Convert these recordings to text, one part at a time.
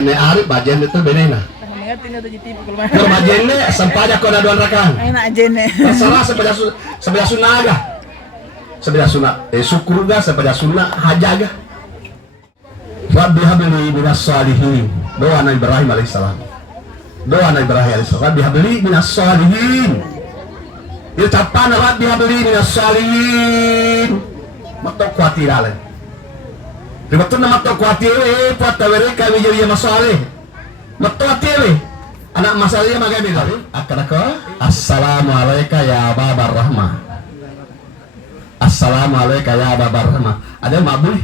Ne Arif bajen itu benena. Kalau bajen ne sampahnya kau ada dua rakan. Enak aja nih. Terserah sebelah sunaga. Sebelah sunat. Syukur ga sebelah sunat hajaga. Rabbi habli minas salihin. Doa Nabi Ibrahim alaihissalam. Doa Nabi Ibrahim alaihissalam. Rabbi habli minas salihin. Ucapan Rabbi habli minas salihin. Matok kuatir ale. Ribatun nama matok kuatir puat tawere kami jadi masalah. Matok kuatir. Anak masalahnya magai bila. Akadaka. Assalamualaikum ya Babar Rahmah. Assalamualaikum ya Babar Rahmah. Ada mabul.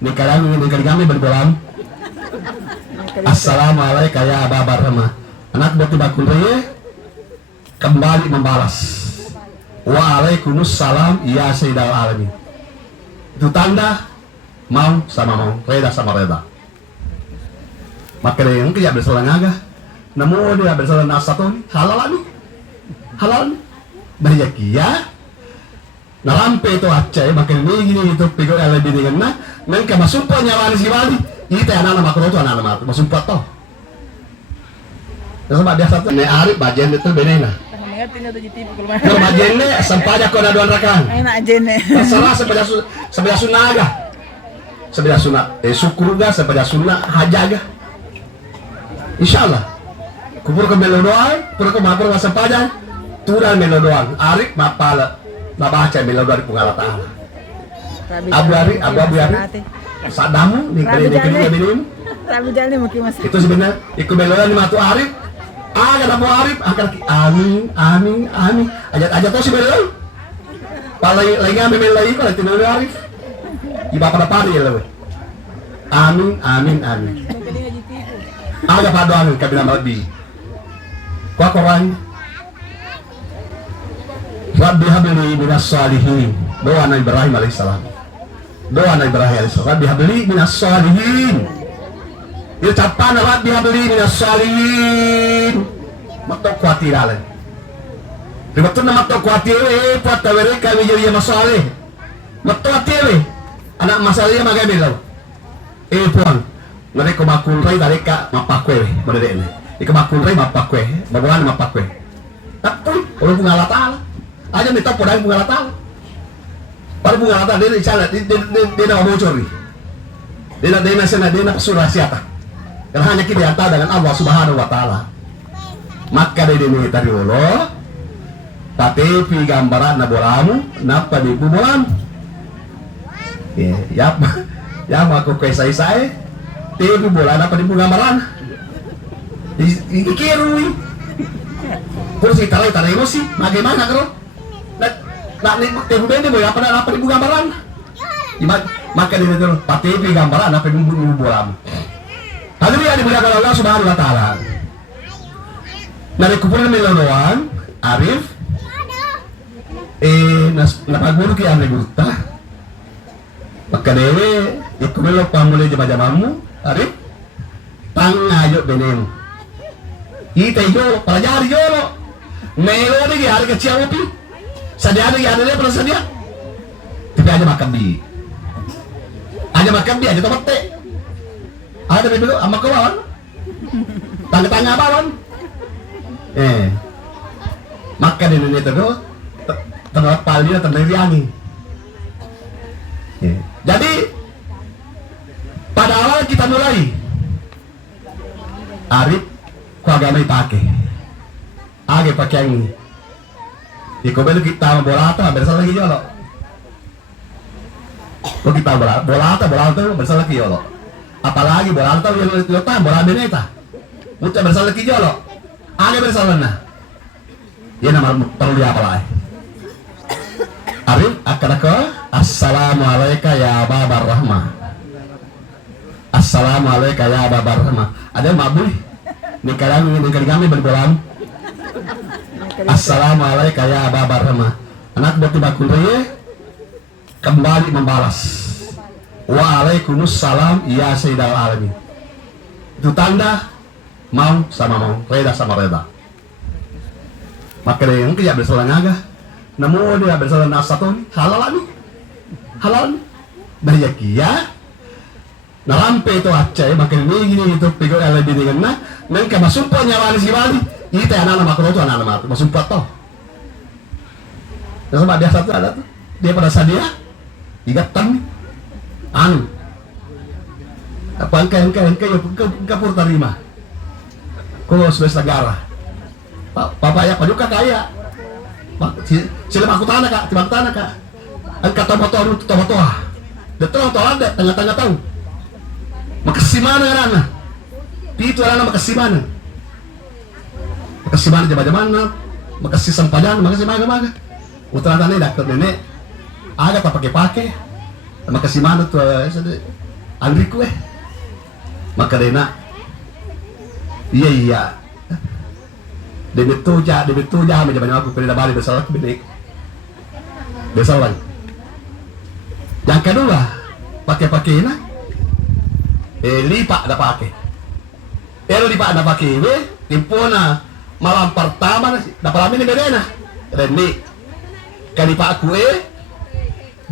Ni kami berbolam. Assalamualaikum ya Babar Rahmah. Anak batu bakul kembali membalas. Waalaikumsalam ya Sayyidal Alamin. Itu tanda mau sama mau, reda sama reda. Maka yang kaya bersalah ngaga. Namun dia bersalah nasatun halal nih. Halal nih. Banyak ya. Narampe itu acai makin gini itu pikir lebih dengan nah mereka masumpa nyawa si wali itu anak-anak makro itu anak-anak masumpa toh sama dia satu ne Arif bajen itu benena kalau bajen ne sampahnya kau ada dua rakan Enak aja nih. terserah sebelah sunaga sebelah sunat syukur ga sebelah sunat hajaga insyaallah kubur ke melo doang kubur ke mapur sampahnya turun melo doang Arif mapala baca bila dari pengalat Allah. Abu Ari, sadamu nih kali Rabi jalan mungkin masih. itu sebenarnya ikut belolan di matu Arif. Ada Abu Arif akan amin. Aja tuh si belol. Palai lagi ambil lagi kalau tidak ada Arif. Iba pada pari ya lewe. Amin. Ada pada amin kabina lebih. Kau korang. Rabbi habli minas salihin. Doa Nabi Ibrahim alaihissalam. Doa Nabi Ibrahim alaihissalam. Rabbi habli minas salihin. Ucapan Rabbi habli minas salihin. Matok kuatir ale. Ribatun nama matok kuatir puat tawere kami jadi masalah. Matok kuatir anak masalahnya magai bila. Puang. Mereka makul rai dari ka mapakwe berdek ni. Ika makul rai mapakwe. Babuan mapakwe. Tapi orang pengalat Allah. Aja minta podai bunga latal. Baru bunga latal dia cara dia nak bocor ni. Dia nak surah siapa? Karena hanya kita antara dengan Allah Subhanahu Wa Taala. Maka dia minta Allah. Tapi gambaran na bolamu, napa di bubolam? Ya aku kesai. Tapi bola napa di gambaran? Ikirui. Terus kita tarik emosi, bagaimana kau? Nak ni tebubende boy apa di gambaran? Maka dia itu tapi gambaran apa di bolam. Hadirin yang dimuliakan Allah Subhanahu Wa Taala. Dari kupulan melodoan Arif napaguru ki ane gurta. Maka dewe ikumelo pamule jama-jamamu Arif tangayo benen. Ite yo pelajari yo melo ni hari kecil opi. Sadia ada pernah sadia. Tapi aja makan bi. Aja tempat teh. Ada dulu sama kawan. Tangga balon. Makan ini terus terlalu pali terlalu angin. Jadi pada awal kita mulai Arif ku agama pakai. Age pakai ini. Iko belu kita bola atau bersama lagi jolo. Kok kita bola atau bersama lagi jolo. Apalagi bola atau yang letak bola beneta. Muncul bersama lagi jolo. Ada bersama mana? Ya nama perlu dia apa lagi? Arif akadaka. Assalamualaikum ya Babar Rahmah. Assalamualaikum ya Babar Rahmah. Ada mabul. Ni kami berbolam. Assalamualaikum ya Babar Rahmah. Anak batu bakul kembali membalas. Waalaikumsalam ya Sayyidal Alamin. Itu tanda mau sama mau, reda sama reda. Maka yang kaya bersalah ngaga. Namun dia bersalah nasatun halal nih. Banyak ya. narampe itu acai makin gini itu pikir lebih dengan nang ke masumpa nyawa si bali itu anak-anak makro itu anak-anak makro masumpa toh nah sama dia satu ada tuh dia pada saat dia igatan anu apa engke pur terima kalau sebelas negara papa ya paduka kaya sila aku tanah kak tiba tanah kak angkat tomo-tomo betul ada tengah-tengah tahu makasih mana anak itu anak makasih mana jama-jamana makasih sempadan makasih mana utara tanah dak nenek agak tak pakai makasih mana tuh Andriku maka dena iya demi tuja macam aku pilih balik besar benik besar lagi yang kedua pakai na lipat ada pakai lipat ada pakai timpuna malam pertama dapat lami ni bedena Rendi kali pak aku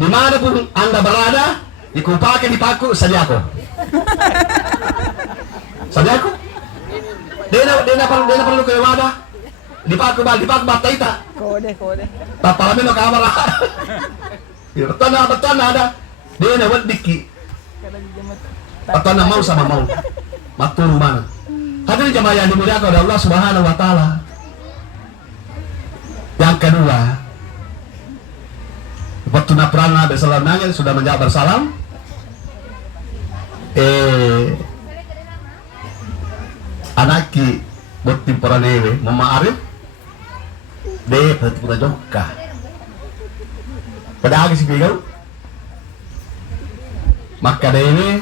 dimanapun anda berada dikupakai di paku saja aku dia perlu ke wadah di paku bata ita Kode. tak palamin lo kamar betul ada dia na wadiki atau na mau sama mau matul mana hadirin jamaah yang dimuliakan oleh Allah Subhanahu wa taala. Yang kedua, waktu Naprana bersalam nangis sudah menjawab bersalam. Anaki buat timporan ewe Mama Arif deh berarti pura joka pada agi si bigau maka dewe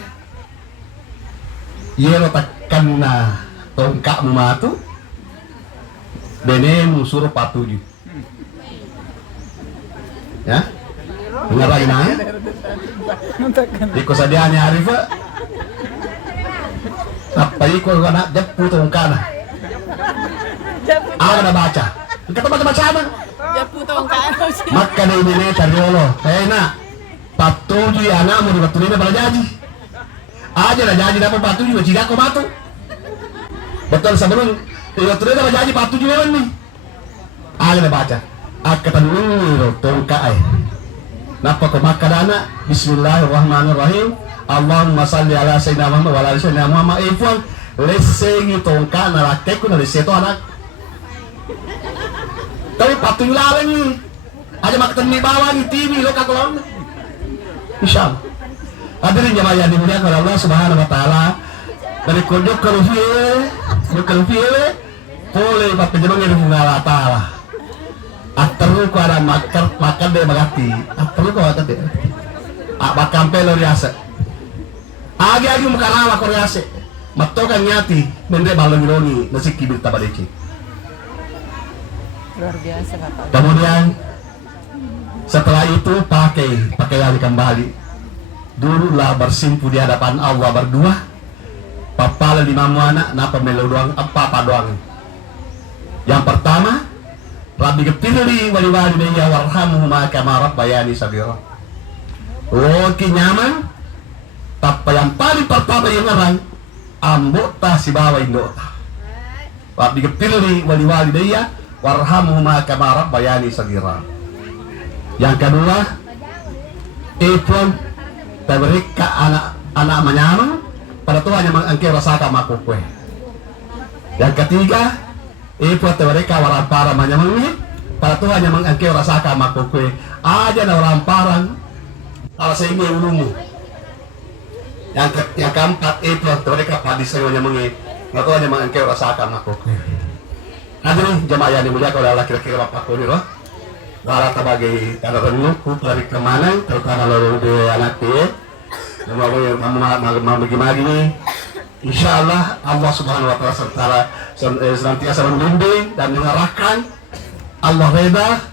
iya lo takkan na tongkak matu dene suruh patuju ya dengar lagi nanya iko sadianya Arifa apa iko anak jepu tongkana ada baca kita baca apa Jepu tongkana maka ini tariolo nak patuju anak mau dibaturin pada jaji aja lah jaji dapat patuju jika aku matu betul sebelum dibaturin pada jaji patuju nih ada baca akatan dulu tongkai napa kau makan anak bismillahirrahmanirrahim Allahumma salli ala sayyidina Muhammad wa ala sayyidina Muhammad ifwan lesengi tongka narakeku na leseto anak tapi patuh lalang ni aja makan di bawah di TV lo kakolon insyaallah hadirin jamaah yang dimuliakan oleh Allah Subhanahu wa taala dari kodok kalufie boleh bapak jenong yang bunga taala ateru ko ada makan deh magati ateru ko ada deh bakam pelo riasa agi mukarawa ko riasa matokan nyati mende balon ironi nasi kibir tabadeci luar biasa Bapak. kemudian setelah itu pakaian kembali dulu lah bersimpu di hadapan Allah berdua papa lima anak napa melo doang apa doang yang pertama Rabbi gepirli wali-wali ya warhamhuma kama rabbayani saghira oke nyaman tapi yang paling pertama yang ngarang ambota si bawa indo Rabbi gepirli wali-wali ya warhamhuma kama rabbayani saghira yang kedua ipon mereka anak menyamang pada Tuhan yang mengangkir rasakan makukwe yang ketiga ipon mereka warampara menyamang pada Tuhan yang mengangkir rasakan makukwe aja na waramparan ala sehingga ulumu yang keempat ipon mereka padis yang mengi pada Tuhan yang mengangkir rasakan makukwe hadirin jemaah yang dimuliakan oleh Allah kira-kira Bapak Kuni loh Wala tabagi kalau renungku dari kemana terutama lorong di anak dia mau bagi-bagi insya Allah Allah Subhanahu wa taala senantiasa membimbing dan mengarahkan Allah reda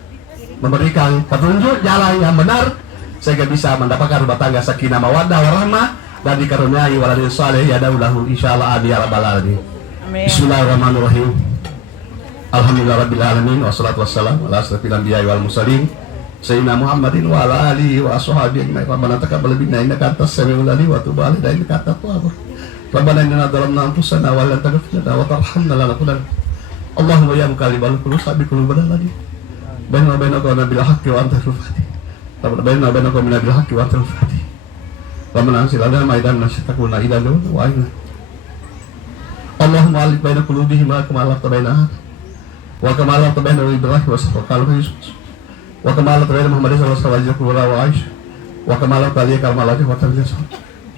memberikan petunjuk jalan yang benar sehingga bisa mendapatkan rumah tangga sakinah mawaddah warahmah dan dikaruniai waladin saleh ya daulahu insya Allah amin ya rabbal alamin. Bismillahirrahmanirrahim. Alhamdulillah rabbil alamin wassalatu wassalamu ala asrofil anbiya'i wal mursalin Sayyidina Muhammadin wa ala alihi wa ashabihi ajma'in. Rabbana taqabbal minna innaka antas samiul alim wa tub alaina innaka antat tawwabur. Rabbana innana zalamna anfusana wa la taghfir lana wa tarhamna lanakunanna. Allahumma ya muqallibal qulub sabbit qulubana lana. Bainana wa bainaka bil haqqi wa anta al-fatih. Rabbana bainana wa bainaka bil haqqi wa anta al-fatih. Rabbana anzil alaina ma'idan nastakuna ila lawn wa ayna. Allahumma alif baina qulubihim wa kama alafta bainaha wa kama alafta baina Ibrahim wa Ismail wa Yusuf wa kama alafta baina Muhammad sallallahu alaihi wasallam wa Aisyah wa kama alafta alaihi kama alafta wa tarjasa.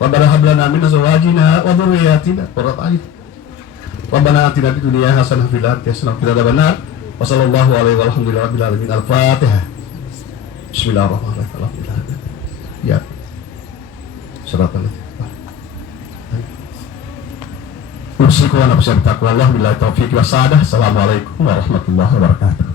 Rabbana hab lana min azwajina wa dhurriyyatina qurrata a'yun. Rabbana atina fid dunya hasanah wa fil akhirati hasanah wa qina adzabannar. Wa sallallahu alaihi wa alhamdulillahi rabbil alamin. Al-Fatihah. Bismillahirrahmanirrahim. Ya. Suratul Usiku wa nafsi bertakwa Allah billahi taufiq wa sa'adah. Assalamualaikum warahmatullahi wabarakatuh.